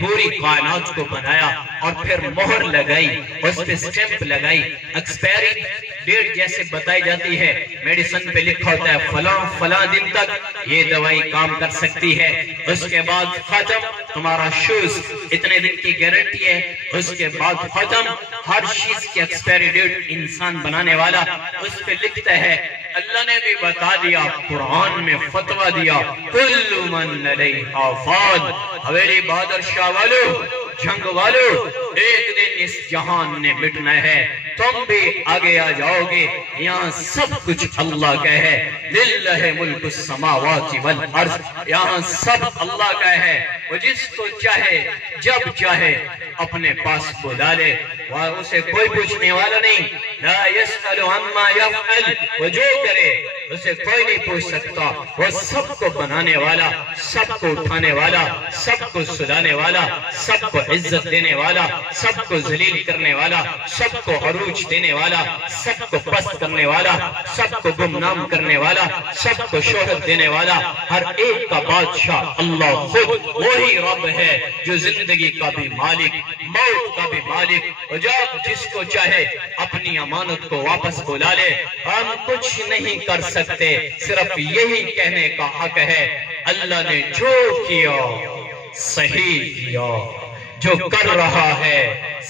پوری کائنات کو بنایا اور پھر مہر لگائی، اس پہ سٹیمپ لگائی، ایکسپائری ڈیٹ جیسے بتائی جاتی ہے، میڈیسن پہ لکھا ہوتا ہے فلاں فلاں دن تک یہ دوائی کام کر سکتی ہے، اس کے بعد ختم، تمہارا شوز اتنے دن کی گارنٹی ہے، اس کے بعد ختم، ہر چیز کی ایکسپائری ڈیٹ انسان بنانے والا اس پہ لکھتا ہے۔ اللہ نے بھی بتا دیا، قرآن میں فتویٰ دیا، کل من علیہا فان، حویلی بہادر شاہ والو، جنگ والو، ایک دن اس جہان نے مٹنا ہے، تم بھی آگے آ جاؤ گے، یہاں سب کچھ اللہ کا ہے، للہ ملک السماوات والارض، یہاں سب اللہ کا ہے، وہ جس کو چاہے جب چاہے اپنے پاس بلا لے، اسے کوئی پوچھنے والا نہیں، لا يسأل عما يفعل، وہ جو کرے اسے کوئی نہیں پوچھ سکتا، وہ سب کو بنانے والا، سب کو اٹھانے والا، سب کو سلانے والا، سب کو عزت دینے والا، سب کو ذلیل کرنے والا، سب کو عروج دینے والا، سب کو پست کرنے والا، سب کو گمنام کرنے والا، سب کو شہرت دینے والا، ہر ایک کا بادشاہ اللہ خود وہی رب ہے جو زندگی کا بھی مالک، موت کا بھی مالک، اور جب جس کو چاہے اپنی امانت کو واپس بلا لے۔ ہم کچھ نہیں کر سکتے، صرف یہی کہنے کا حق ہے، اللہ نے جو کیا صحیح کیا، جو کر رہا ہے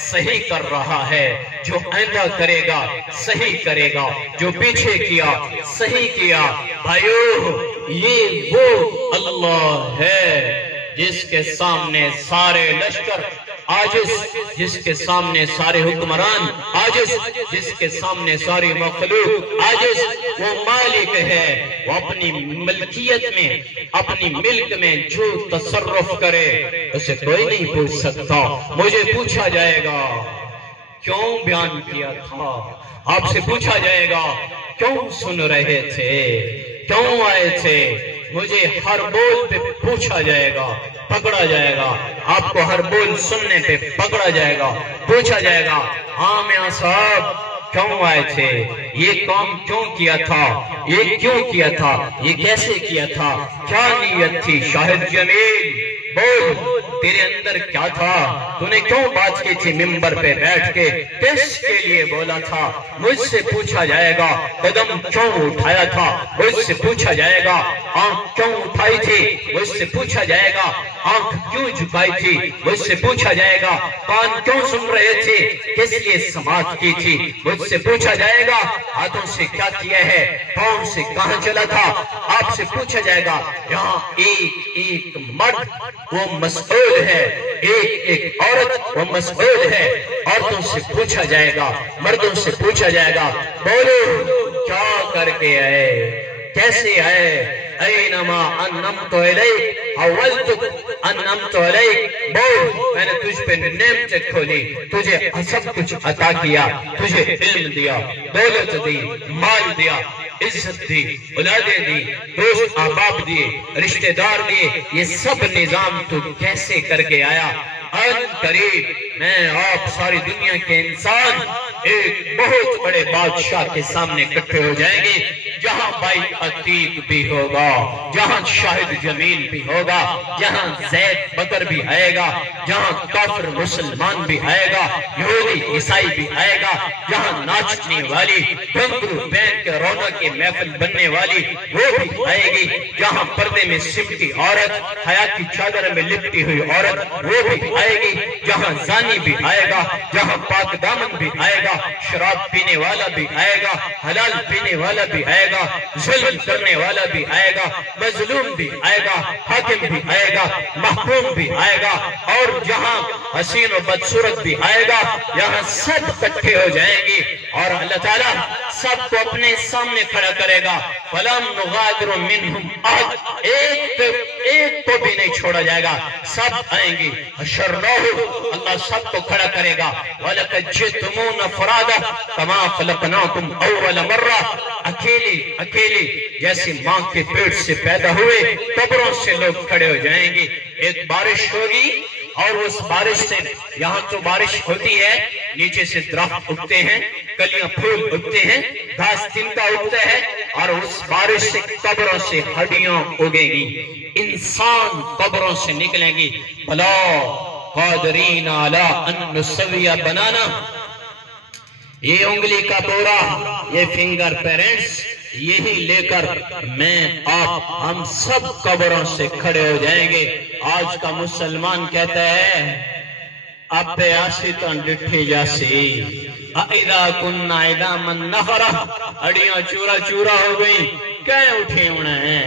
صحیح کر رہا ہے، جو آئندہ کرے گا صحیح کرے گا، جو پیچھے کیا صحیح کیا۔ بھائیو، یہ وہ اللہ ہے جس کے سامنے سارے لشکر عاجز، جس کے سامنے سارے حکمران عاجز، جس کے سامنے ساری مخلوق عاجز، وہ مالک ہے، وہ اپنی ملکیت میں، اپنی ملک میں جو تصرف کرے اسے کوئی نہیں پوچھ سکتا۔ مجھے پوچھا جائے گا کیوں بیان کیا تھا، آپ سے پوچھا جائے گا کیوں سن رہے تھے، کیوں آئے تھے، مجھے ہر بول پہ پوچھا جائے گا، پکڑا جائے گا، آپ کو ہر بول سننے پہ پکڑا جائے گا، پوچھا جائے گا، ہاں میاں صاحب کیوں آئے تھے، یہ کام کیوں کیا تھا، یہ کیوں کیا تھا، یہ کیسے کیا تھا، کیا نیت تھی، شاہد جمیل بول تیرے اندر کیا تھا، تو نے کیوں بات کی تھی ممبر پہ بیٹھ کے، کس کے لیے بولا تھا، مجھ سے پوچھا جائے گا، قدم کیوں اٹھایا تھا، مجھ سے پوچھا جائے گا، آنکھ کیوں اٹھائی تھی، مجھ سے پوچھا جائے گا، آنکھ کیوں جھکائی تھی، مجھ سے پوچھا جائے گا، کان کیوں سن رہے تھے، کس لیے سماعت کی تھی، مجھ سے پوچھا جائے گا، ہاتھوں سے کیا کیا ہے، پاؤں سے کہاں چلا تھا، آپ سے پوچھا جائے گا۔ یہاں ایک ایک مرد وہ مسئول ہے، ایک ایک عورت وہ مسئول ہے، عورتوں سے پوچھا جائے گا، مردوں سے پوچھا جائے گا، بولو کیا کر کے آئے، کیسے آئے، اینما انعمت علیک اولتک انعمت علیک، بول میں نے تجھ پہ نعمتیں کھولی، تجھے سب کچھ عطا کیا، تجھے علم دیا، دولت دی، مال دیا، عزت دی، اولادیں دی، دوست احباب دیے، رشتہ دار دیے، یہ سب نظام تو کیسے کر کے آیا؟ ان قریب میں آپ ساری دنیا کے انسان ایک بہت بڑے بادشاہ کے سامنے اکٹھے ہو جائیں گے، جہاں بھائی عتیق بھی ہوگا، جہاں شاہد جمیل بھی ہوگا، جہاں زید بکر بھی آئے گا، جہاں کافر مسلمان بھی آئے گا، یہودی عیسائی بھی آئے گا، جہاں ناچنے والی گھنگرو پہن کے رونق کی محفل بننے والی وہ بھی آئے گی، جہاں پردے میں سمٹی عورت، حیا کی چادر میں لپٹی ہوئی عورت وہ بھی آئے گی، جہاں زانی بھی آئے گا، جہاں پاک دامن بھی آئے گا، شراب پینے والا بھی آئے گا، حلال پینے والا بھی آئے گا، ظلم کرنے والا بھی آئے گا، مظلوم بھی آئے گا، حاکم بھی آئے گا، محکوم بھی آئے گا، اور جہاں حسین و بدصورت بھی آئے گا، یہاں سب اکٹھے ہو جائیں گی، اور اللہ تعالیٰ سب کو اپنے سامنے کھڑا کرے گا، فَلَمْ نُغَادِرُ مِنْهُمْ أَحَدٍ، ایک کو بھی نہیں چھوڑا جائے گا، سب آئیں گی، شرّوہ اللہ سب کو کھڑا کرے گا، وَلَقَدْ جِئْتُمُونَ فُرَادًا كَمَا خَلَقْنَاكُمْ أَوَّلَ مَرَّةٍ، اکیلی جیسے ماں کے پیٹ سے پیدا ہوئے، قبروں سے لوگ کھڑے ہو جائیں گے، ایک بارش ہوگی، اور اس بارش سے، یہاں تو بارش ہوتی ہے، نیچے سے درخت اگتے ہیں، کلیاں پھول اگتے ہیں، گھاس تنکا اگتا ہے، اور اس بارش سے قبروں سے ہڈیاں اگے گی، انسان قبروں سے نکلیں گی۔ بلا قادرین علی ان نسوی بنانا، یہ انگلی کا بورا، یہ فنگر پرنٹس، یہی لے کر میں آپ ہم سب قبروں سے کھڑے ہو جائیں گے۔ آج کا مسلمان کہتا ہے اب آسی تو ڈٹھی جاسی، اذا کننا عظاما نخرا، ہڈیاں چورا چورا ہو گئی، کہیں اٹھے ہونا ہے۔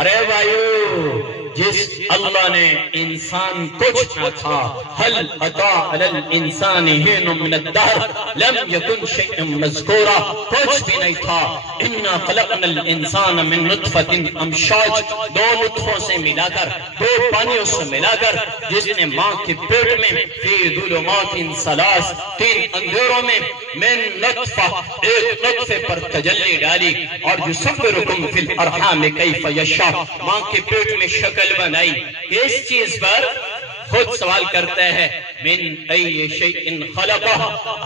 ارے بھائیو، جس اللہ نے انسان کچھ نہ تھا، هل اتى على الانسان حين من الدهر لم يكن شيئا مذكورا، کچھ بھی نہیں تھا۔ انا خلقنا الانسان من نطفة امشاج، دو نطفوں سے ملا کر، دو پانیوں سے ملا کر، جس نے ماں کے پیٹ میں فی ظلمات ثلاث، تین اندھیروں میں، من نطفہ، ایک نطفے پر تجلی ڈالی، اور یصورکم فی الارحام کیف یشاء، ماں کے پیٹ میں شکل بنائی۔ اس چیز پر خود سوال کرتا ہے من ای شیء خلقہ،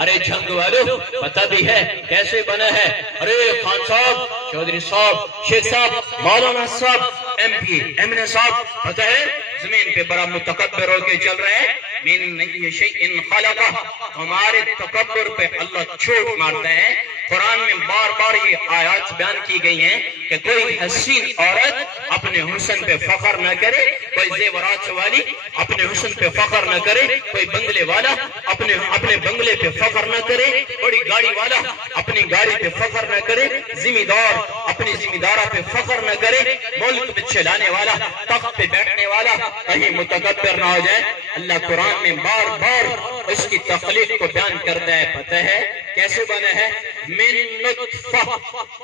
ارے جھنگ والو پتہ بھی ہے کیسے بنا ہے؟ ارے خان صاحب، چودھری صاحب، شیخ صاحب، مولانا صاحب، ایم پی، ایم این اے صاحب، پتہ ہے زمین پہ بڑا متکبر ہو کے چل رہے ہیں۔ من ای شیء خلقہ، ہمارے تکبر پہ اللہ چوٹ مارتا ہے۔ قرآن میں بار بار یہ آیات بیان کی گئی ہیں کہ کوئی حسین عورت اپنے حسن پہ فخر نہ کرے، کوئی زیورات والی اپنے حسن پہ فخر نہ کرے، کوئی بنگلے والا اپنے بنگلے پہ فخر نہ کرے، بڑی گاڑی والا اپنی گاڑی پہ فخر نہ کرے، ذمہ دار اپنی ذمہ دارہ پہ فخر نہ کرے، ملک پہ چلانے والا، تخت پہ بیٹھنے والا کہیں متکبر نہ ہو جائے۔ اللہ قرآن میں بار بار اس کی تخلیق کو بیان کرتا ہے۔ پتہ ہے کیسے بنا ہے؟ من نطفہ،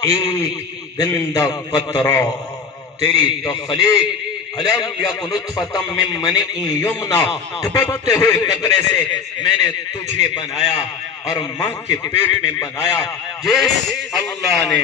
ایک گندا قطرہ، تیری تخلیق علم یکن نطفۃ من منی یمنا، ٹپکتے ہوئے قطرے سے میں نے تجھے بنایا اور ماں کے پیٹ میں بنایا۔ جس اللہ نے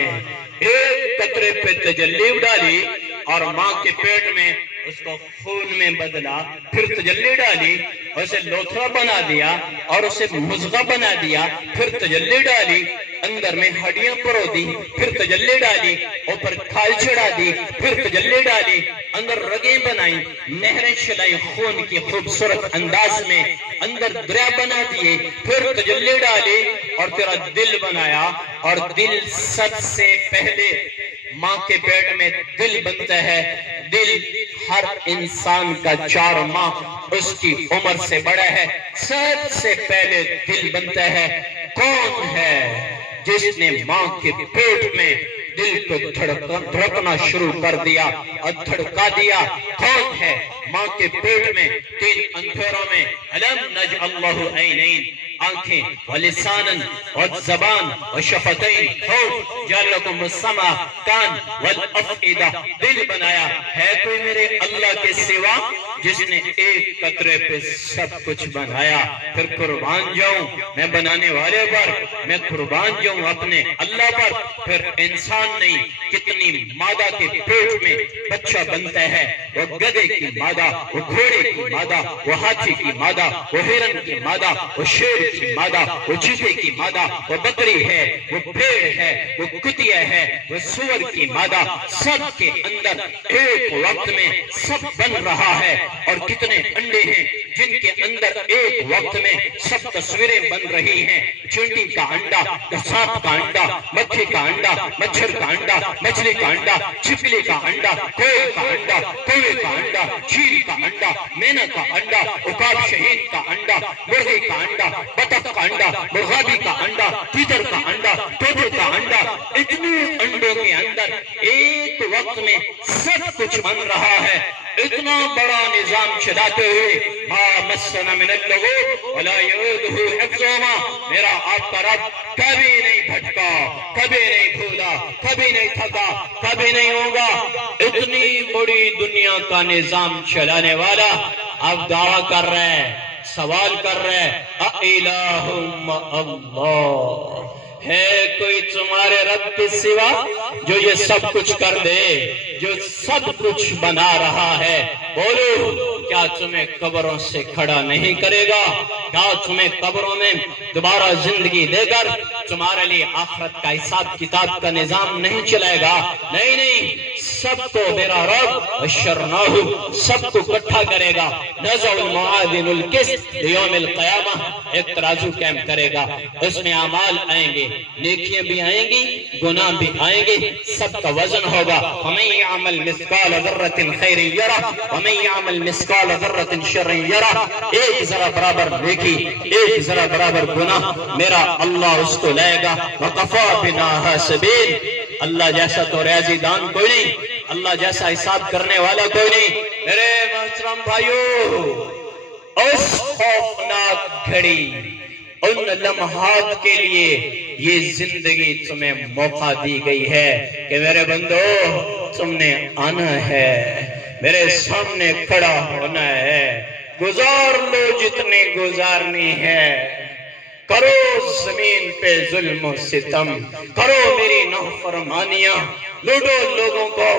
ایک قطرے پہ تجلی ڈالی اور ماں کے پیٹ میں اس کو خون میں بدلا، پھر تجلی ڈالی، اسے لوتھڑا بنا دیا اور اسے مضغہ بنا دیا، پھر تجلی ڈالی، اندر میں ہڈیاں پرو دی، پھر تجلی ڈالی، اوپر کھال چڑھا دی، پھر تجلی ڈالی، اندر رگیں بنائی، نہریں چلائی خون کی خوبصورت انداز میں، اندر دریا بنا دیے، پھر تجلی ڈالی اور تیرا دل بنایا۔ اور دل سب سے پہلے ماں کے پیٹ میں دل بنتا ہے۔ دل ہر انسان کا 4 ماہ اس کی عمر سے بڑا ہے، سب سے پہلے دل بنتا ہے۔ کون ہے جس نے ماں کے پیٹ میں دل کو دھڑکنا شروع کر دیا اور دھڑکا دیا؟ کون ہے؟ ماں کے پیٹ میں 3 اندھیروں میں الم نجعل له عینین، آنکھیں ولسانا والزبان وشفتین، جعل لكم السمع کان والافئدہ، دل بنایا۔ ہے کوئی میرے اللہ کے سوا جس نے ایک قطرے پہ سب کچھ بنایا؟ پھر قربان جاؤں میں بنانے والے پر، میں قربان جاؤں اپنے اللہ پر۔ پھر انسان نہیں، کتنی مادہ کے پیٹ میں بچہ بنتا ہے، وہ گدھے کی مادہ، وہ گھوڑے کی مادہ، وہ ہاتھی کی مادہ، وہ ہرن کی مادہ، وہ شیر کی مادہ، وہ چیتے کی مادہ، وہ بکری ہے، وہ بھیڑ ہے، وہ کتیا ہے، وہ سور کی مادہ، سب کے اندر ایک وقت میں سب بن رہا ہے۔ اور کتنے انڈے ہیں جن کے اندر ایک وقت میں سب تصویریں بن رہی ہیں۔ چینٹی کا انڈا، سانپ کا انڈا، مکھی کا انڈا، مچھر کا انڈا، مچھلی کا انڈا، چھپکلی کا انڈا، کوئل کا انڈا، کوے کا انڈا، چیل کا انڈا، مینا کا انڈا، عقاب شہین کا انڈا، مرغی کا انڈا، بطخ کا انڈا، مرغابی کا انڈا، تیتر کا انڈا، طوطے کا انڈا۔ اتنے انڈوں کے اندر ایک وقت میں سب کچھ بن رہا ہے۔ اتنا بڑا نظام چلاتے ہوئے ما مسنا من اللغوب ولا يؤوده حفظهما، میرا آپ کا رب کبھی نہیں بھٹکا، کبھی نہیں بھولا، کبھی نہیں تھکا، کبھی نہیں ہوگا۔ اتنی بڑی دنیا کا نظام چلانے والا اب دعویٰ کر رہے ہیں، سوال کر رہے ہیں، اِلَٰهٌ اللَّهُ، ہے کوئی تمہارے رب کے سوا جو یہ سب کچھ کر دے، جو سب کچھ بنا رہا ہے؟ بولو کیا کیا تمہیں قبروں سے کھڑا نہیں کرے گا؟ کیا تمہیں قبروں میں دوبارہ زندگی دے کر تمہارے لیے آخرت کا حساب کتاب کا نظام نہیں چلائے گا؟ نہیں نہیں، سب کو میرا رب وشرناہ سب کو اکٹھا کرے گا۔ نزع الموازین القسط لیوم القیامہ، ایک ترازو قائم کرے گا، اس میں اعمال آئیں گے، نیکیاں بھی آئیں گی، گناہ بھی آئیں گے، سب کا وزن ہوگا۔ ومن یعمل مثقال ذرۃ خیر یرہ ومن یعمل مثقال ذرۃ شر یرہ، ایک ذرا برابر نیکی، ایک ذرا برابر گناہ، میرا اللہ اس کو لائے گا۔ وکفی بنا حاسبین، اللہ جیسا تو ریاضی دان کوئی نہیں، اللہ جیسا حساب کرنے والا کوئی نہیں۔ میرے محترم بھائیو، اس خوفناک گھڑی، ان لمحات کے لیے یہ زندگی تمہیں موقع دی گئی ہے کہ میرے بندو تم نے آنا ہے، میرے سامنے کھڑا ہونا ہے، گزار لو جتنے گزارنی ہے، کرو زمین پہ ظلم و ستم، کرو میری نافرمانیاں، لوٹو لوگوں کو،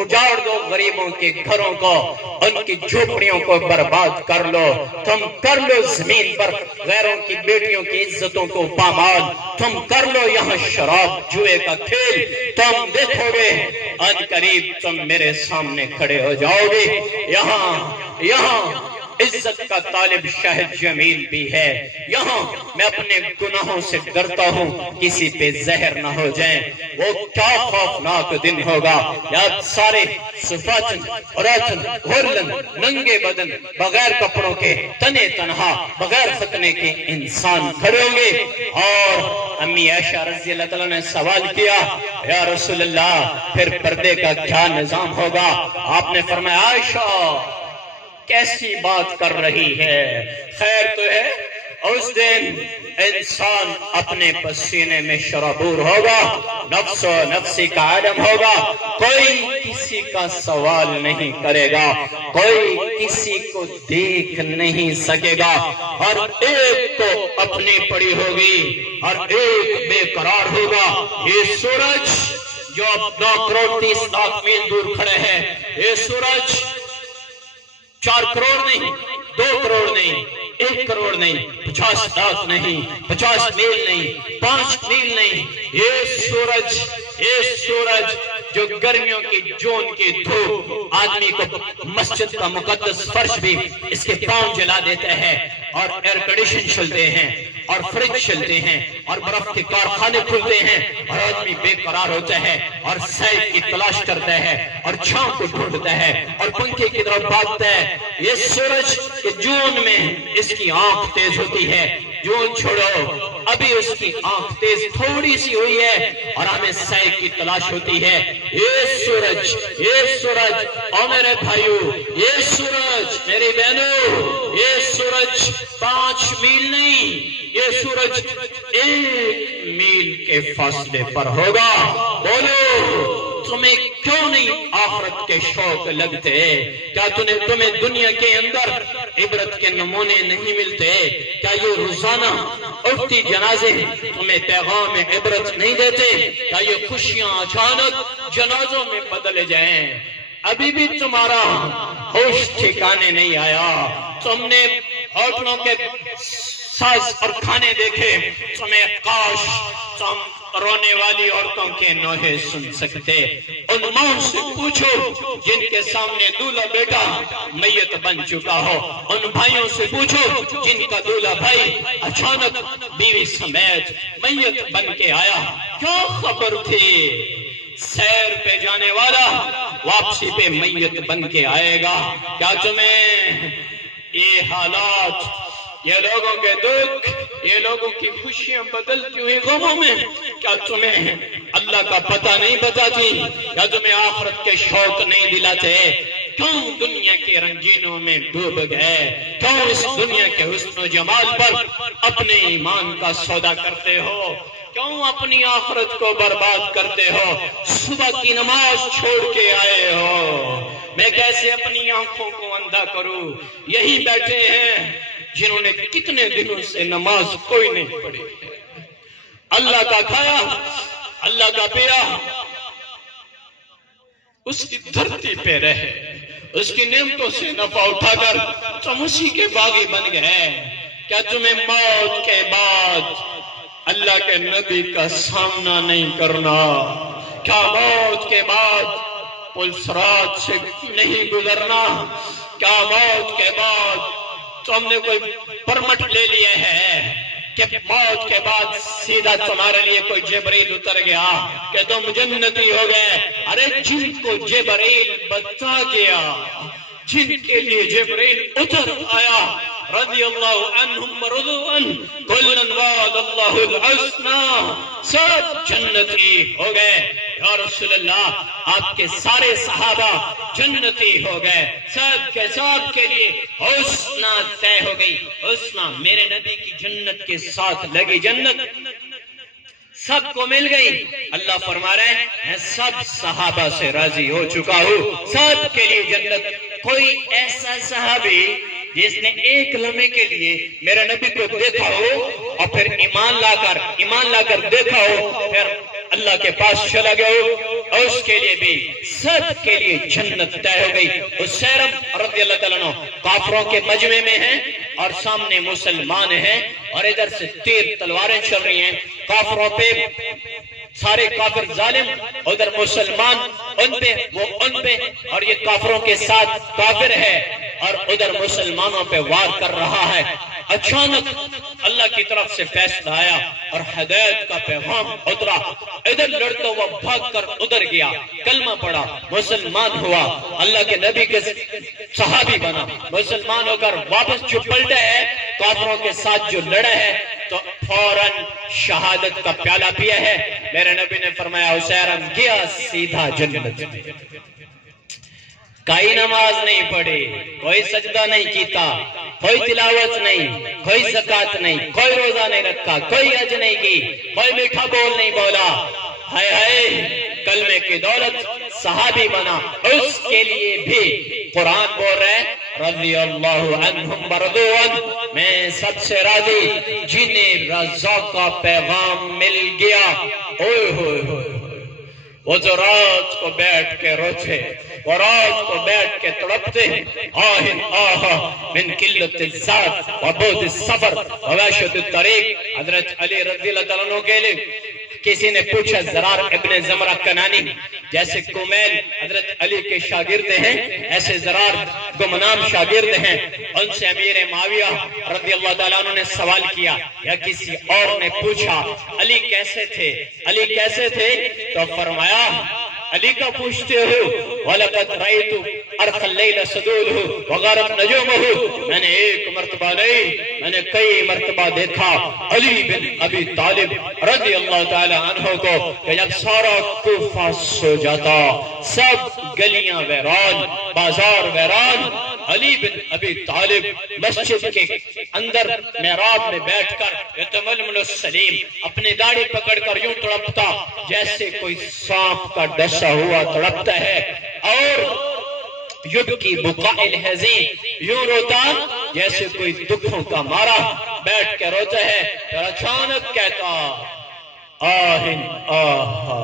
اجاڑ دو غریبوں کے گھروں کو، ان کی جھوپڑیوں کو برباد کر لو، تم کر لو زمین پر غیروں کی بیٹیوں کی عزتوں کو پامال، تم کر لو یہاں شراب جوئے کا کھیل، تم دیکھو گے آج قریب تم میرے سامنے کھڑے ہو جاؤ گے۔ یہاں عزت کا طالب شاہد جمیل بھی ہے، یہاں میں اپنے گناہوں سے ڈرتا ہوں کسی پہ زہر نہ ہو جائیں۔ وہ کیا خوفناک دن ہوگا، یاد سارے صفاتن عوراتن غرلن ننگے بدن بغیر کپڑوں کے تنے تنہا بغیر فتنے کے انسان کھڑے ہوں گے۔ اور امی عائشہ رضی اللہ تعالیٰ نے سوال کیا، یا رسول اللہ پھر پردے کا کیا نظام ہوگا؟ آپ نے فرمایا عائشہ کیسی بات کر رہی ہے، خیر تو ہے اس دن انسان اپنے پسینے میں شرابور ہوگا، نفس و نفسی کا عالم ہوگا، کوئی کسی کا سوال نہیں کرے گا، کوئی کسی کو دیکھ نہیں سکے گا، اور ایک کو اپنی پڑی ہوگی اور ایک بے قرار ہوگا۔ یہ سورج جو اب 9 کروڑ 30 لاکھ میل دور کھڑے ہیں، یہ سورج 4 کروڑ نہیں، 2 کروڑ نہیں، 1 کروڑ نہیں، 50 لاکھ نہیں، 50 میل نہیں، 5 میل نہیں، یہ سورج جو گرمیوں کی جون کی دھوپ آدمی کو مسجد کا مقدس فرش بھی اس کے پاؤں جلا دیتا ہے، اور ایئر کنڈیشن چلتے ہیں اور فریج چلتے ہیں اور برف کے کارخانے کھلتے ہیں اور آدمی بے قرار ہوتا ہے اور سائے کی تلاش کرتا ہے اور چھاؤں کو ڈھونڈتا ہے اور پنکھے کی طرف بھاگتا ہے۔ یہ سورج کہ جون میں اس کی آنکھ تیز ہوتی ہے، جون چھوڑو ابھی اس کی آنکھ تیز تھوڑی سی ہوئی ہے اور ہمیں سائے کی تلاش ہوتی ہے۔ یہ سورج اور میرے بھائیو، یہ سورج میری بہنوں، یہ سورج 5 میل نہیں، یہ سورج 1 میل کے فاصلے پر ہوگا۔ بولو تمہیں کیوں نہیں آخرت کے شوق لگتے؟ کیا تمہیں دنیا کے اندر عبرت کے نمونے نہیں ملتے؟ کیا یہ روزانہ اٹھتی جنازے تمہیں پیغام عبرت نہیں دیتے؟ کیا یہ خوشیاں اچانک جنازوں میں بدل جائیں؟ ابھی بھی تمہارا ہوش ٹھکانے نہیں آیا، تم نے ہوٹلوں کے ساز اور کھانے دیکھے، تمہیں کاش تم رونے والی عورتوں کے نوحے سن سکتے۔ ان ماں سے پوچھو جن کے سامنے دولہا بیٹا میت بن چکا ہو، ان بھائیوں سے پوچھو جن کا دولہا بھائی اچانک بیوی سمیت میت بن کے آیا، کیا خبر تھی؟ سیر پہ جانے والا واپسی پہ میت بن کے آئے گا۔ کیا تمہیں یہ حالات، یہ لوگوں کے دکھ، یہ لوگوں کی خوشیاں بدلتی ہوئی غموں میں، کیا تمہیں اللہ کا پتہ نہیں بتاتی؟ کیا تمہیں آخرت کے شوق نہیں دلاتے؟ کیوں دنیا کے رنگینوں میں ڈوب گئے؟ کیوں اس دنیا کے حسن و جمال پر اپنے ایمان کا سودا کرتے ہو؟ کیوں اپنی آخرت کو برباد کرتے ہو؟ صبح کی نماز چھوڑ کے آئے ہو، میں کیسے اپنی آنکھوں کو اندھا کروں؟ یہی بیٹھے ہیں جنہوں نے کتنے دنوں سے نماز کوئی نہیں پڑھی، اللہ کا کھایا، اللہ کا پیا، اس کی دھرتی پہ رہے، اس کی نعمتوں سے نفع اٹھا کر تم اسی کے باغی بن گئے۔ کیا تمہیں موت کے بعد اللہ کے نبی کا سامنا نہیں کرنا؟ کیا موت کے بعد پل صراط سے نہیں گزرنا؟ کیا موت کے بعد تم نے کوئی پرمٹ لے لیے ہے کہ موت کے بعد سیدھا تمہارے لیے کوئی جبرائیل اتر گیا کہ تم جنتی ہو گئے؟ ارے جن کو جبرائیل بتا گیا، جن کے لیے جبرائیل اتر آیا، رضی اللہ عنہم ورضوا عنہ، کلن وعد اللہ الحسنى، سب جنتی ہو گئے۔ یا رسول اللہ، آپ کے سارے صحابہ جنتی ہو گئے، سب کے سب کے لیے حسنہ طے ہو گئی۔ حسنہ میرے نبی کی جنت کے ساتھ لگی جنت سب کو مل گئی۔ اللہ فرما رہے ہیں میں سب صحابہ سے راضی ہو چکا ہوں، سب کے لیے جنت۔ کوئی ایسا صحابی جس نے ایک لمحے کے لیے میرے نبی کو دیکھا ہو اور پھر ایمان لا کر دیکھا ہو، پھر اللہ کے پاس چلا گیا ہو، اور اس کے لیے بھی سب کے لیے جنت طے ہو گئی۔ اسیرم رضی اللہ تعالیٰ عنہ کافروں کے مجمع میں ہیں اور سامنے مسلمان ہیں، اور ادھر سے تیر تلواریں چل رہی ہیں کافروں پہ، سارے کافر ظالم، ادھر مسلمان ان پہ وہ ان پہ، اور یہ کافروں کے ساتھ کافر ہے اور ادھر مسلمانوں پہ وار کر رہا ہے۔ اچانک اللہ کی طرف سے فیصلہ آیا اور ہدایت کا پیغام اترا۔ ادھر لڑتا ہوا بھاگ کر ادھر گیا، کلمہ پڑا، مسلمان ہوا، اللہ کے نبی کے صحابی بنا، مسلمان ہو کر واپس جو پلٹا ہے کافروں کے ساتھ جو لڑا ہے تو فوراً شہادت کا پیالہ پیا ہے۔ میرے نبی نے فرمایا اسیرم گیا سیدھا جنت میں۔ کوئی نماز نہیں پڑھی، کوئی سجدہ نہیں کیتا، کوئی تلاوت نہیں، کوئی زکوٰۃ نہیں، کوئی روزہ نہیں رکھا، کوئی حج نہیں کی، کوئی میٹھا بول نہیں بولا، ہائے ہائے کلمے کی دولت صحابی بنا۔ اس کے لیے بھی قرآن بول رہے رضی اللہ عنہم ورضوا عنہ، میں سب سے راضی جنہیں رضا کا پیغام مل گیا۔ اوہ ہوئے ہوئے وہ جو رات کو بیٹھ کے روتے، وہ رات کو بیٹھ کے تڑپتے، آہن آہا من قلت الذات وبعد السفر ووحشت الطریق۔ حضرت علی رضی اللہ تعالیٰ عنہ کے لیے کسی نے پوچھا، زرار ابن زمرہ کنانی جیسے کمیل حضرت علی کے شاگرد ہیں، ایسے زرار گمنام شاگرد ہیں، ان سے امیر معاویہ رضی اللہ تعالیٰ عنہ نے سوال کیا یا کسی اور نے پوچھا علی کیسے تھے، علی کیسے تھے؟ تو فرمایا علی کا پوچھتے ہو، وَلَقَدْ رَأَيْتُ أَرْخَ اللَّيْلَ سَدُولُهُ وَغَارَتْ نَجُومُهُ، میں نے ایک مرتبہ نہیں، میں نے کئی مرتبہ دیکھا علی بن ابی طالب رضی اللہ تعالی عنہ کو کہ جب سارا کوفہ سو جاتا، سب گلیاں ویران، بازار ویران، علی بن ابی طالب مسجد کے اندر محراب میں بیٹھ کر یتململ السلیم، اپنی داڑھی پکڑ کر یوں تڑپتا جیسے کوئی سانپ کا ڈسا ہوا تڑپتا ہے، اور یبکی بقاء الحزین، یوں روتا جیسے کوئی دکھوں کا مارا بیٹھ کے روتا ہے۔ پھر اچانک کہتا آہن آہا،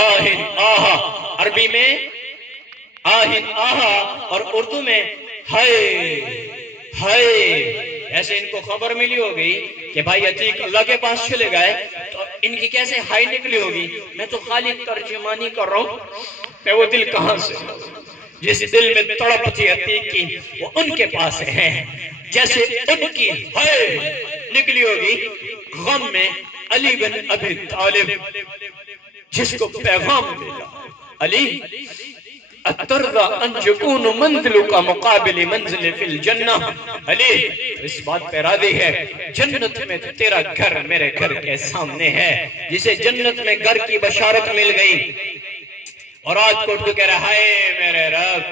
آہن آہا، عربی میں آہن آہا اور اردو میں ہائے ہائے۔ ایسے ان کو خبر ملی ہوگی کہ بھائی عتیق اللہ کے پاس چلے گئے، تو ان کی کیسے ہائی نکلی ہوگی؟ میں تو خالی ترجمانی کر رہا ہوں کہ وہ دل کہاں سے، جس دل میں تڑپ تھی عتیق کی وہ ان کے پاس ہے، جیسے ان کی ہائے نکلی ہوگی غم میں علی بن ابی طالب جس کو پیغام ملا، علی اترضى ان يكون منزلك مقابل منزل في الجنہ، علی اس بات پہ راضی ہے جنت میں تیرا گھر میرے گھر کے سامنے ہے، جسے جنت میں گھر کی بشارت مل گئی، اور آج کو اٹھ کہہ رہا ہے میرے رب،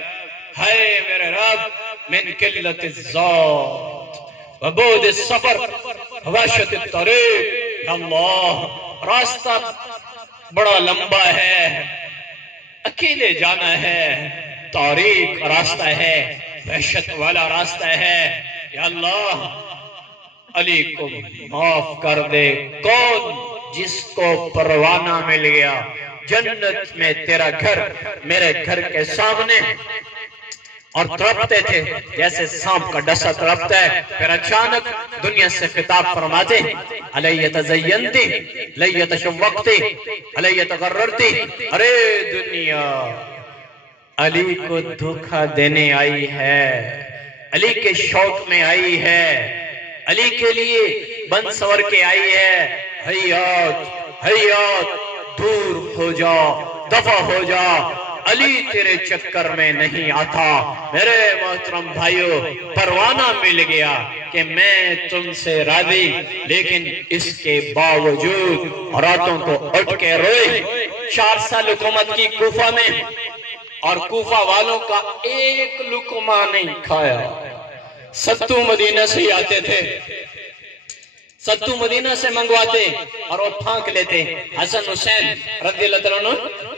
ہے میرے رب، من قلت الذات وبعد السفر ووحشت الطریق، اللہ راستہ بڑا لمبا ہے، اکیلے جانا ہے، تاریک راستہ ہے، وحشت والا راستہ ہے، یا اللہ علی کو معاف کر دے۔ کون؟ جس کو پروانہ مل گیا جنت میں تیرا گھر میرے گھر کے سامنے، اور تڑپتے تھے جیسے سانپ کا ڈسا تڑپتا ہے. پھر اچانک دنیا سے خطاب فرماتے علیہ تزینتی علیہ تشوقتی علیہ تغررتی. ارے دنیا علی کو دھوکہ دینے آئی ہے، علی کے شوق میں آئی ہے، علی کے لیے بن سور کے آئی ہے. حیات حیات دور ہو جا، دفع ہو جا، علی تیرے چکر میں نہیں آتا. میرے محترم بھائیو، پروانہ مل گیا کہ میں تم سے راضی، لیکن اس کے باوجود راتوں کو اٹھ کے روئے. 4 سال حکومت کی کوفہ میں، اور کوفہ والوں کا ایک لقمہ نہیں کھایا. ستو مدینہ سے ہی آتے تھے، ستو مدینہ سے منگواتے اور وہ پھانک لیتے. حسن حسین رضی اللہ عنہ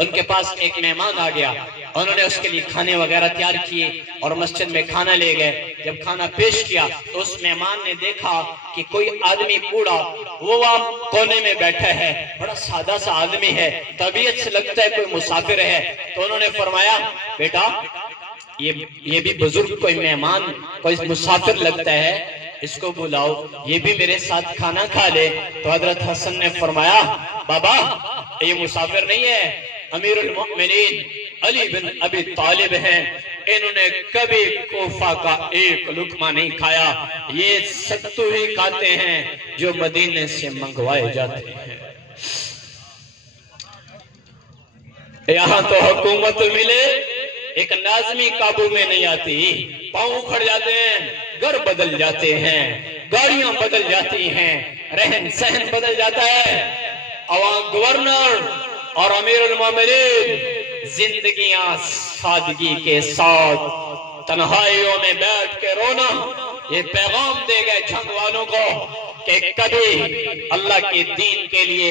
ان کے پاس ایک مہمان آ گیا، انہوں نے اس کے لیے کھانے وغیرہ تیار کیے اور مسجد میں کھانا لے گئے. جب کھانا پیش کیا تو اس مہمان نے دیکھا کہ کوئی آدمی بوڑھا وہ وہاں کونے میں بیٹھا ہے، بڑا سادہ سا آدمی ہے، طبیعت سے لگتا ہے کوئی مسافر ہے. تو انہوں نے فرمایا بیٹا یہ بھی بزرگ کوئی مہمان کوئی مسافر لگتا ہے، اس کو بلاؤ، یہ بھی میرے ساتھ کھانا کھا لے. تو حضرت حسن نے فرمایا بابا یہ مسافر نہیں ہے، امیر المؤمنین علی بن ابی طالب ہیں، انہوں نے کبھی کوفہ کا ایک لقمہ نہیں کھایا، یہ ستو ہی کھاتے ہیں جو مدینے سے منگوائے جاتے ہیں. یہاں تو حکومت ملے، ایک ناظمی قابو میں نہیں آتی، پاؤں کھڑ جاتے ہیں، گھر بدل جاتے ہیں، گاڑیاں بدل جاتی ہیں، رہن سہن بدل جاتا ہے. عوام گورنر اور امیر المومنین زندگیاں سادگی کے ساتھ تنہائیوں میں بیٹھ کے رونا. یہ پیغام دے گئے جنگ والوں کو کہ کبھی اللہ کے دین کے لیے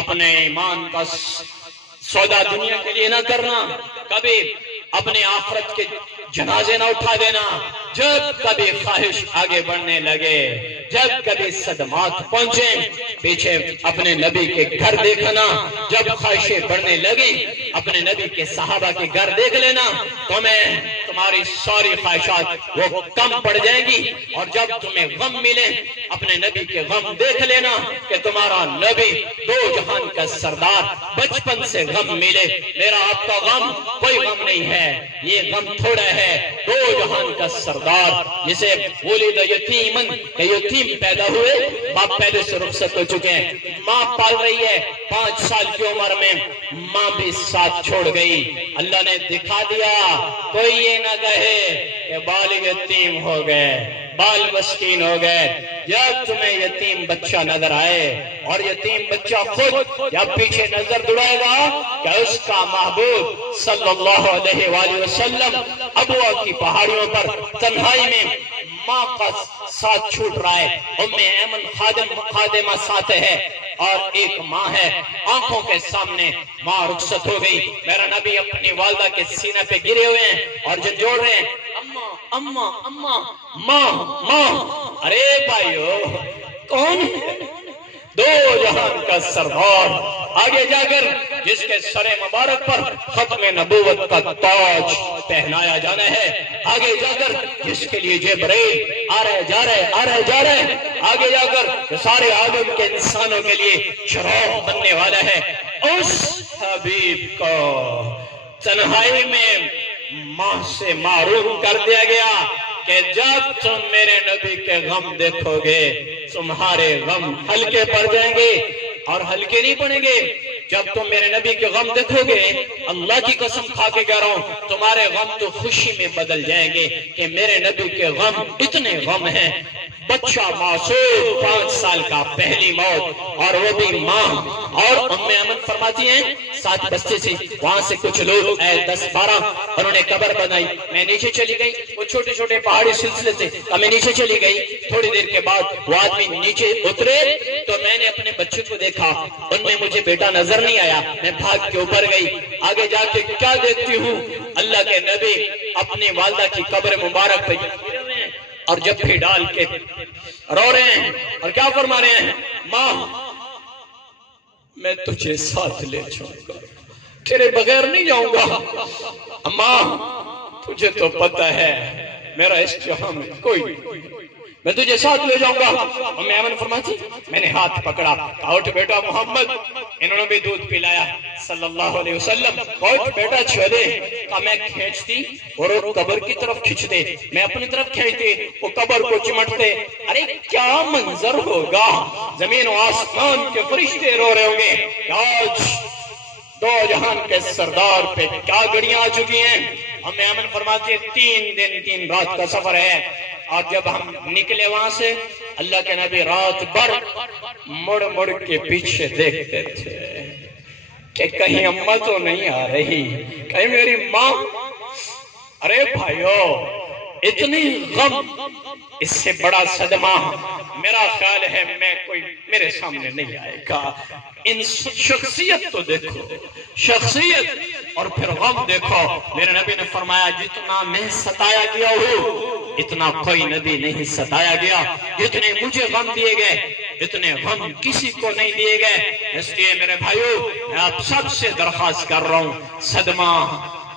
اپنے ایمان کا سودا دنیا کے لیے نہ کرنا، کبھی اپنے آخرت کے جنازے نہ اٹھا دینا. جب کبھی خواہش آگے بڑھنے لگے، جب کبھی صدمات پہنچے، پیچھے اپنے نبی کے گھر دیکھنا. جب خواہشیں بڑھنے لگی اپنے نبی کے صحابہ کے گھر دیکھ لینا، تمہاری ساری خواہشات وہ کم پڑ جائیں گی. اور جب تمہیں غم ملے اپنے نبی کے غم دیکھ لینا کہ تمہارا نبی 2 جہان کا سردار، بچپن سے غم ملے. میرا آپ کا غم کوئی غم نہیں ہے، یہ غم تھوڑا ہے. 2 جہان کا سردار جسے ولد یتیمن کہ یتیم پیدا ہوئے، باپ پہلے سے رخصت ہو چکے ہیں، ماں پال رہی ہے. 5 سال کی عمر میں ماں بھی ساتھ چھوڑ گئی. اللہ نے دکھا دیا، کوئی یہ نہ کہے کہ بال یتیم ہو گئے، بال مسکین ہو گئے. جب تمہیں یتیم بچہ نظر آئے اور یتیم بچہ خود یا پیچھے نظر دڑائے گا کہ اس کا محبوب صلی اللہ علیہ وآلہ وسلم ابوا کی پہاڑیوں پر تنہائی میں ماں کا ساتھ چھوٹ رہا ہے، ام ایمن خادمہ ساتھ ہے اور ایک ماں ہے، آنکھوں کے سامنے ماں رخصت ہو گئی. میرا نبی اپنی والدہ کے سینے پہ گرے ہوئے ہیں اور جھنجھوڑ رہے ہیں، اماں اماں اماں، ماں ماں. ارے بھائیو کون ہے؟ 2 جہان کا سردار، آگے جا کر جس کے سر مبارک پر ختم نبوت کا تاج پہنایا جانا ہے، آگے جا کر جس کے لیے جبرائیل آ رہے جا رہے، آگے جا کر سارے عالم کے انسانوں کے لیے چراغ بننے والا ہے. اس حبیب کو تنہائی میں ماں سے معروف کر دیا گیا کہ جب تم میرے نبی کے غم دیکھو گے تمہارے غم ہلکے پڑ جائیں گے. اور ہلکے نہیں پڑیں گے، جب تم میرے نبی کے غم دیکھو گے، اللہ کی قسم کھا کے کہہ رہا ہوں، تمہارے غم تو خوشی میں بدل جائیں گے کہ میرے نبی کے غم اتنے غم ہیں. بچہ معصوم 5 سال کا، پہلی موت، اور وہ بھی ماں. اور ام ایمن فرماتی ہیں 7 بستے سے وہاں سے کچھ لوگ 10-12 انہوں نے قبر بنائی. میں نیچے چلی گئی، وہ چھوٹے چھوٹے پہاڑی سلسلے سے میں نیچے چلی گئی. تھوڑی دیر کے بعد وہ آدمی نیچے اترے تو میں نے اپنے بچے کو دیکھا، ان میں مجھے بیٹا نظر نہیں آیا. میں بھاگ کے اوپر گئی، آگے جا کے کیا دیکھتی ہوں، اللہ کے نبی اپنی والدہ کی قبر مبارک پہ اور جبھی ڈال کے رو رہے ہیں اور کیا فرما رہے ہیں، ماں میں تجھے ساتھ لے جاؤں گا، تیرے بغیر نہیں جاؤں گا. ماں تجھے تو پتہ ہے میرا اس جہاں میں کوئی نہیں، میں تجھے ساتھ لے جاؤں گا۔ ام ایمن فرماتی میں نے ہاتھ پکڑا، اٹھ بیٹا محمد، انہوں نے بھی دودھ پلایا صلی اللہ علیہ وسلم، اٹھ بیٹا چھوڑے، کہا میں کھینچتی اور وہ قبر کی طرف کھینچ دے، میں اپنی طرف کھینچتی وہ قبر کو چمٹتے۔ ارے کیا منظر ہوگا، زمین و آسمان کے فرشتے رو رہے ہوں گے، آج دو جہان کے سردار پہ کیا گھڑیاں آ چکی ہیں۔ ہم ایمن فرماتے ہیں 3 دن 3 رات کا سفر ہے، اور جب ہم نکلے وہاں سے اللہ کے نبی رات بھر مڑ مڑ کے پیچھے دیکھتے تھے کہ کہیں اماں تو نہیں آ رہی، کہیں میری ماں۔ ارے بھائیو، اتنی غم، اس سے بڑا صدمہ میرا خیال ہے میں کوئی میرے سامنے نہیں آئے گا۔ ان شخصیت تو دیکھو، شخصیت اور پھر غم دیکھو۔ میرے نبی نے فرمایا جتنا میں ستایا گیا ہوں اتنا کوئی نبی نہیں ستایا گیا، جتنے مجھے غم دیے گئے اتنے غم کسی کو نہیں دیے گئے۔ اس لیے میرے بھائیو، میں آپ سب سے درخواست کر رہا ہوں، صدمہ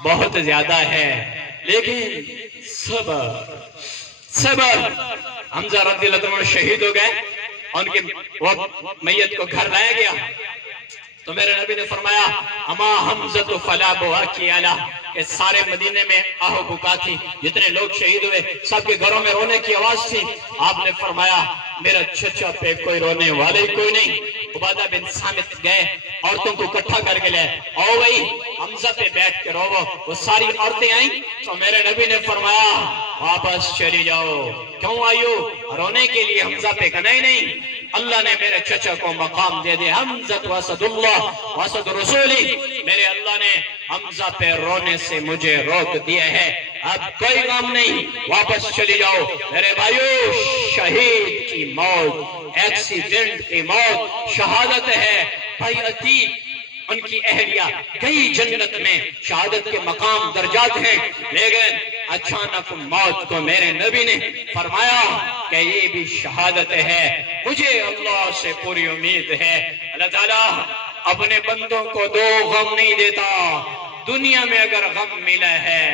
بہت زیادہ ہے لیکن صبر صبر۔ حمزہ رضی اللہ عنہ شہید ہو گئے، ان کی میت کو گھر لایا گیا تو میرے نبی نے فرمایا اما حمزہ فلا بواکی علی، کہ سارے مدینے میں آہ بکا تھی، جتنے لوگ شہید ہوئے سب کے گھروں میں رونے کی آواز تھی۔ آپ نے فرمایا میرا چچا پہ کوئی رونے والے کوئی نہیں۔ عبادہ بن صامت گئے، عورتوں کو اکٹھا کر کے لے، او بھائی حمزہ پہ بیٹھ کے رو۔ وہ ساری عورتیں آئیں تو میرے نبی نے فرمایا واپس چلی جاؤ۔ کیوں آئیو؟ رونے کے لیے حمزہ پہ کہنا ہی نہیں، اللہ نے میرے چچا کو مقام دے دے، حمزہ واسد اللہ واسد رسولی، میرے اللہ نے حمزہ پہ رونے سے مجھے روک دیا ہے، اب کوئی غم نہیں، واپس چلی جاؤ۔ میرے بھائیو، شہید کی موت، ایکسیڈنٹ کی موت شہادت ہے۔ بھائی عتیق ان کی اہلیہ کئی جنت میں شہادت کے مقام درجات ہیں، لیکن اچانک موت کو میرے نبی نے فرمایا کہ یہ بھی شہادت ہے۔ مجھے اللہ سے پوری امید ہے، اللہ تعالیٰ اپنے بندوں کو دو غم نہیں دیتا، دنیا میں اگر غم ملا ہے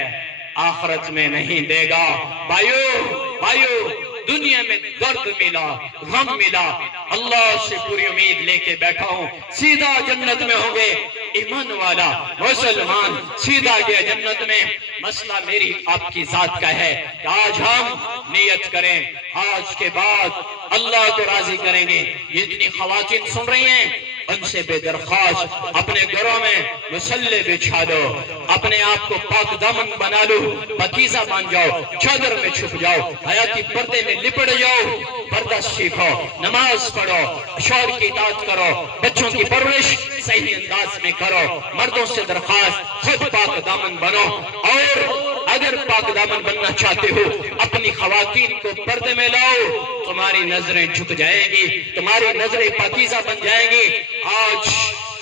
آخرت میں نہیں دے گا۔ بھائیو، دنیا میں درد ملا، غم ملا، اللہ سے پوری امید لے کے بیٹھا ہوں، سیدھا جنت میں ہوں گے۔ ایمان والا مسلمان سیدھا گیا جنت میں۔ مسئلہ میری آپ کی ذات کا ہے کہ آج ہم نیت کریں، آج کے بعد اللہ کو راضی کریں گے۔ جتنی خواتین سن رہی ہیں ان سے بے درخواست اپنے گھروں میں مصلی بچھا دو، اپنے آپ کو پاک دامن بنا لو، پاکیزہ بن جاؤ، چادر میں چھپ جاؤ، حیاتی پردے میں لپٹ جاؤ، پردہ سیکھو، نماز پڑھو، شوہر کی اطاعت کرو، بچوں کی پرورش صحیح انداز میں کرو۔ مردوں سے درخواست خود پاک دامن بنو، اور اگر پاک دامن بننا چاہتے ہو اپنی خواتین کو پردے میں لاؤ، تمہاری نظریں جھک جائیں گی، تمہاری نظریں پاکیزہ بن جائیں گی۔ آج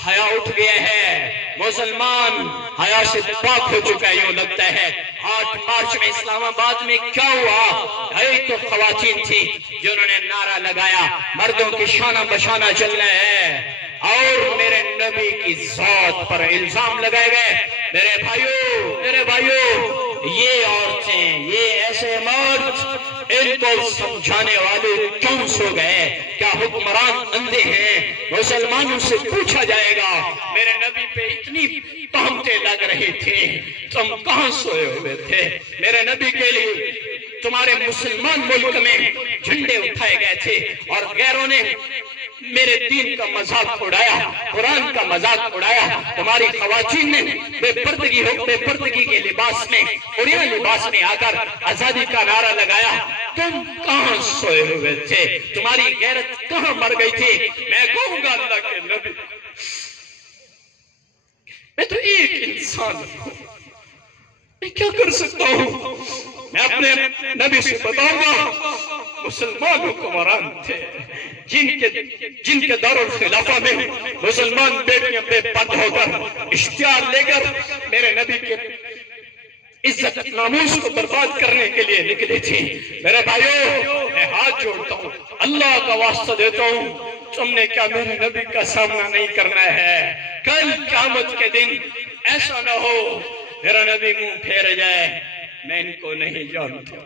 حیا اٹھ گیا ہے، مسلمان حیا سے پاک ہو چکا ہے۔ یوں لگتا ہے 8 مارچ میں اسلام آباد میں کیا ہوا، ایک تو خواتین تھی جنہوں نے نعرہ لگایا مردوں کی شانہ بشانہ چلنا ہے، اور میرے نبی کی ذات پر الزام لگائے گئے۔ میرے بھائیو، یہ عورتیں، یہ ایسے مرد، ان کو سمجھانے والے کیوں سو گئے؟ کیا حکمران اندھے ہیں؟ مسلمانوں سے پوچھا جائے گا، میرے نبی پہ اتنی تہمتیں لگ رہی تھی، تم کہاں سوئے ہوئے تھے؟ میرے نبی کے لیے تمہارے مسلمان ملک میں جھنڈے اٹھائے گئے تھے، اور غیروں نے میرے دین کا مذاق اڑایا، قرآن کا مذاق اڑایا۔ تمہاری خواتین نے بے پردگی کے لباس میں، عریاں لباس میں آ کر آزادی کا نعرہ لگایا۔ تم کہاں سوئے ہوئے تھے؟ تمہاری غیرت کہاں مر گئی تھی؟ میں کہوں گا اللہ کے نبی، میں تو ایک انسان ہوں، میں کیا کر سکتا ہوں؟ میں اپنے نبی سے بتاؤں گا، مسلمان حکمران تھے جن کے دارالخلافہ میں مسلمان بیٹیاں بے پردہ ہو کر اشتہار لے کر میرے نبی کے عزت ناموس کو برباد کرنے کے لیے نکلے تھے۔ میرے بھائیو، میں ہاتھ جوڑتا ہوں، اللہ کا واسطہ دیتا ہوں، تم نے کیا میرے نبی کا سامنا نہیں کرنا ہے؟ کل قیامت کے دن ایسا نہ ہو میرا نبی منہ پھیر جائے، میں ان کو نہیں جانتا،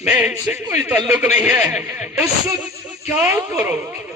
میں ان سے کوئی تعلق نہیں ہے۔ اس وقت کیا کرو گے؟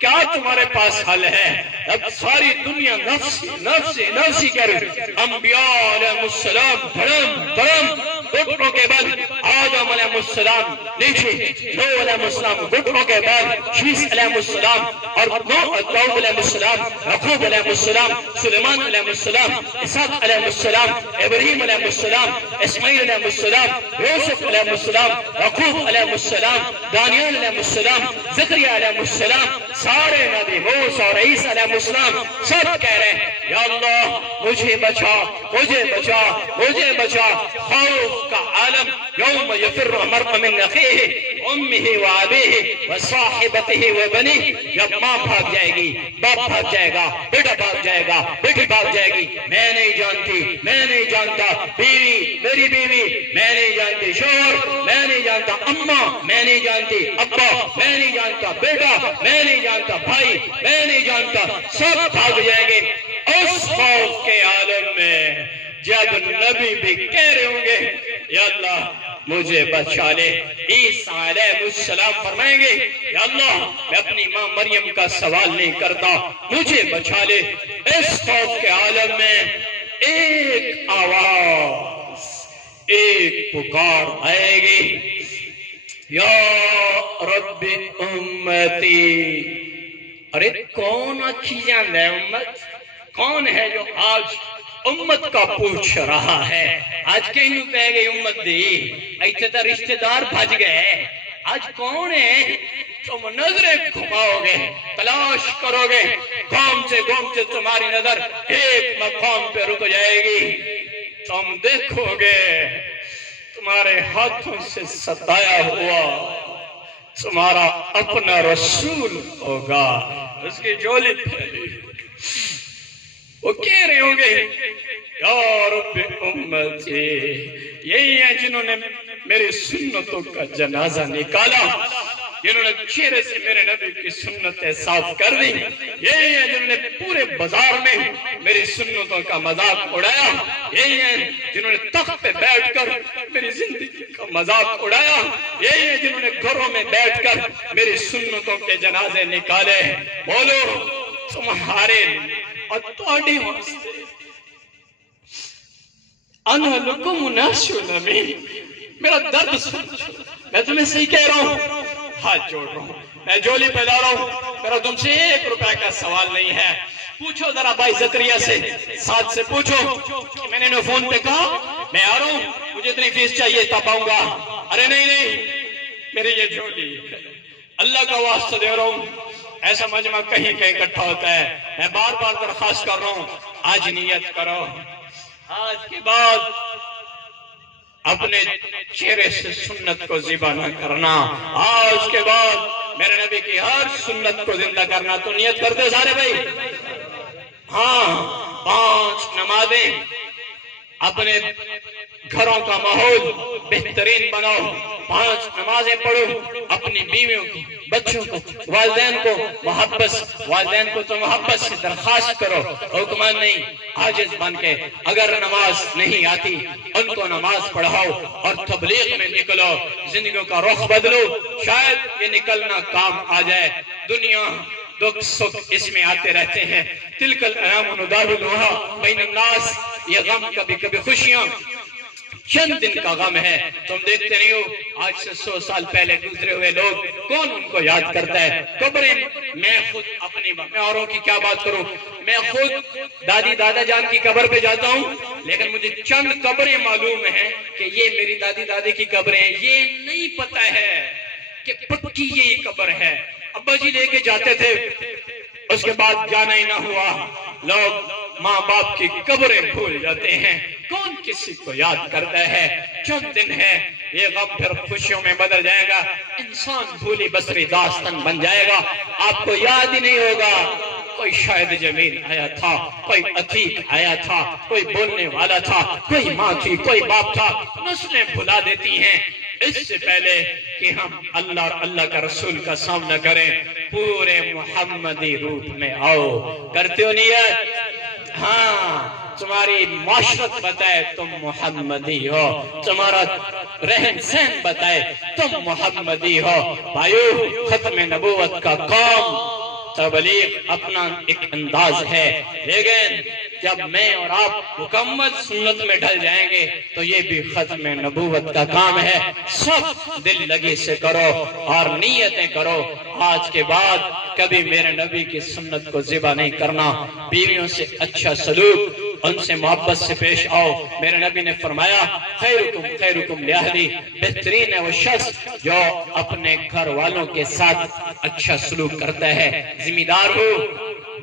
کیا تمہارے پاس حل ہے؟ اب ساری دنیا نفسی نفسی نفسی کہہ رہی۔ انبیاء علیہ السلام دھڑم دھڑم گھٹنوں کے بل، آدم علیہ السلام نیچے، نوح علیہ السلام گھٹنوں کے بل، شیس علیہ السلام اور داؤد علیہ السلام، یعقوب علیہ السلام، سلیمان علیہ السلام، اسحاق علیہ السلام، ابراہیم علیہ السلام، اسماعیل علیہ السلام، یوسف علیہ السلام، یعقوب علیہ السلام، دانیال علیہ السلام، زکریا علیہ السلام، سارے نبی موسیٰ اور عیسیٰ علیہ السلام سب کہہ رہے ہیں یا اللہ مجھے بچا، مجھے بچا، مجھے بچا۔ خوف کا عالم، یوم یفر المرء من اخیہ امہ و ابیہ و صاحبتہ و بنیہ، جب ماں بھاگ جائے گی، باپ بھاگ جائے گا، بیٹا بھاگ جائے گا، بیٹی بھاگ جائے گی، میں نہیں جانتی، میں نہیں جانتا، بیوی میری بیوی میں نہیں جانتی، شوہر میں نہیں جانتا، اماں میں نہیں جانتی، ابا میں نہیں جانتا، بیٹا میں نہیں جانتا، بھائی میں نہیں جانتا، سب بھاگ جائیں گے۔ اس خوف کے عالم میں جب نبی بھی کہہ رہے ہوں گے یا اللہ مجھے بچا لے، عیسیٰ علیہ السلام فرمائیں گے یا اللہ میں اپنی ماں مریم کا سوال نہیں کرتا، مجھے بچا لے۔ اس خوف کے عالم میں ایک آواز، ایک پکار آئے گی، یا رب امتی۔ ارے کون آکھی جاندہ ہے امت؟ کون ہے جو آج امت کا پوچھ رہا ہے؟ آج کہیں پہ گئی امت دی، ایتے تا رشتہ دار بھج گئے، آج کون ہے؟ تم نظریں گھماؤ گے، تلاش کرو گے، قوم سے تمہاری نظر ایک مقام پہ رک جائے گی، تم دیکھو گے تمہارے ہاتھوں سے ستایا ہوا تمہارا اپنا رسول ہوگا، اس کی جولی پھیلی، وہ کہہ رہے ہوں گے یا رب امتی۔ یہی ہیں جنہوں نے میری سنتوں کا جنازہ نکالا، جنہوں نے چہرے سے میرے نبی کی سنتیں صاف کر دی، یہی ہیں جنہوں نے پورے بازار میں میری سنتوں کا مذاق اڑایا، یہی ہیں جنہوں نے تخت پہ بیٹھ کر میری زندگی کا مذاق اڑایا، یہی ہیں جنہوں نے گھروں میں بیٹھ کر میری سنتوں کے جنازے نکالے۔ بولو تمہارے اور تواڈے واسطے انا لکم ناسیون امین، میرا درد سمجھو، میں تمہیں صحیح کہہ رہا ہوں، ہاتھ جوڑ رہا ہوں، میں جولی پہ لا رہا ہوں، میرا تم سے 1 روپے کا سوال نہیں ہے۔ پوچھو ذرا بھائی زکریا سے، ساتھ سے پوچھو کہ میں نے فون پہ کہا میں آ رہا ہوں، مجھے اتنی فیس چاہیے تب آؤں گا۔ ارے نہیں، میری یہ جولی اللہ کا واسطہ دے رہا ہوں، ایسا مجمع کہیں کہیں اکٹھا ہوتا ہے، میں بار بار درخواست کر رہا ہوں، آج نیت کرو، آج کے بعد اپنے چہرے سے سنت کو ذبح نہ کرنا، آج کے بعد میرے نبی کی ہر سنت کو زندہ کرنا۔ تو نیت کرتے سارے بھائی؟ ہاں، 5 نمازیں، اپنے گھروں کا ماحول بہترین بناؤ، 5 نمازیں پڑھو، اپنی بیویوں کو، بچوں کو، والدین کو محبت سے درخواست کرو، حکمان نہیں عاجز بن کے، اگر نماز نہیں آتی ان کو نماز پڑھاؤ اور تبلیغ میں نکلو، زندگیوں کا رخ بدلو، شاید یہ نکلنا کام آ جائے۔ دنیا دکھ سکھ اس میں آتے رہتے ہیں، تلک الایام نداولها بین الناس، یہ غم کبھی کبھی خوشیاں، چند دن کا غم ہے۔ تم دیکھتے نہیں ہو آج سے 100 سال پہلے گزرے ہوئے لوگ، کون ان کو یاد کرتا ہے؟ قبریں، میں خود اپنی میں اوروں کی کیا بات کروں، میں خود دادی دادا جان کی قبر پہ جاتا ہوں، لیکن مجھے چند قبریں معلوم ہیں کہ یہ میری دادی دادی کی قبریں ہیں، یہ نہیں پتا ہے کہ پکی یہی قبر ہے۔ ابا جی لے کے جاتے تھے، اس کے بعد جانا ہی نہ ہوا، لوگ ماں باپ کی قبریں بھول جاتے ہیں، کون کسی کو یاد کرتا ہے؟ چند دن ہے، یہ غم پھر خوشیوں میں بدل جائے گا، انسان بھولی بسری داستان بن جائے گا، آپ کو یاد ہی نہیں ہوگا کوئی شاہد جمیل آیا تھا، کوئی عتیق آیا تھا، کوئی بولنے والا تھا، کوئی ماں تھی، کوئی باپ تھا، نسلیں بھلا دیتی ہیں۔ اس سے پہلے کہ ہم اللہ اور اللہ کا رسول کا سامنا کریں، پورے محمدی روپ میں آؤ، کرتے ہو نیت؟ ہاں، تمہاری معاشرت بتائے تم محمدی ہو، تمہارا رہن سہن بتائے تم محمدی ہو۔ بھائیو، ختم نبوت کا کام تبلیغ اپنا ایک انداز ہے، لیکن جب میں اور آپ مکمل سنت میں ڈھل جائیں گے تو یہ بھی ختم نبوت کا کام ہے۔ سب دل لگی سے کرو اور نیتیں کرو، آج کے بعد کبھی میرے نبی کی سنت کو ذبح نہیں کرنا، بیویوں سے اچھا سلوک، ان سے محبت سے پیش آؤ۔ میرے نبی نے فرمایا خیرکم خیرکم لأہلی، بہترین ہے وہ شخص جو اپنے گھر والوں کے ساتھ اچھا سلوک کرتا ہے۔ ذمہ دار ہو،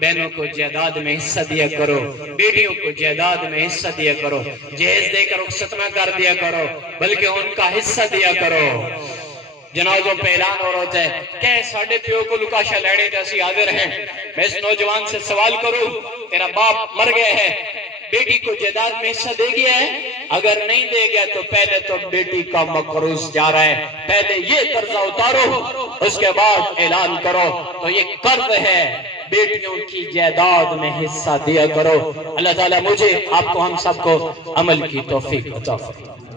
بہنوں کو جائیداد میں حصہ دیا کرو، بیٹیوں کو جائیداد میں حصہ دیا کرو، جہیز دے کر رخصت نہ کر دیا کرو بلکہ ان کا حصہ دیا کرو۔ جنازوں پہ اعلان ہو رہا ہے کہ ساڑھے پیو کو لکاشا لینے جیسی حاضر ہیں۔ میں اس نوجوان سے سوال کروں، تیرا باپ مر گئے ہے، بیٹی کو جائیداد میں حصہ دے گیا ہے؟ اگر نہیں دے گیا تو پہلے تو بیٹی کا مقروض جا رہا ہے، پہلے یہ قرضہ اتارو، اس کے بعد اعلان کرو تو یہ قرض ہے، بیٹیوں کی جائیداد میں حصہ دیا کرو۔ اللہ تعالیٰ مجھے، آپ کو، ہم سب کو عمل کی توفیق عطا فرمائے۔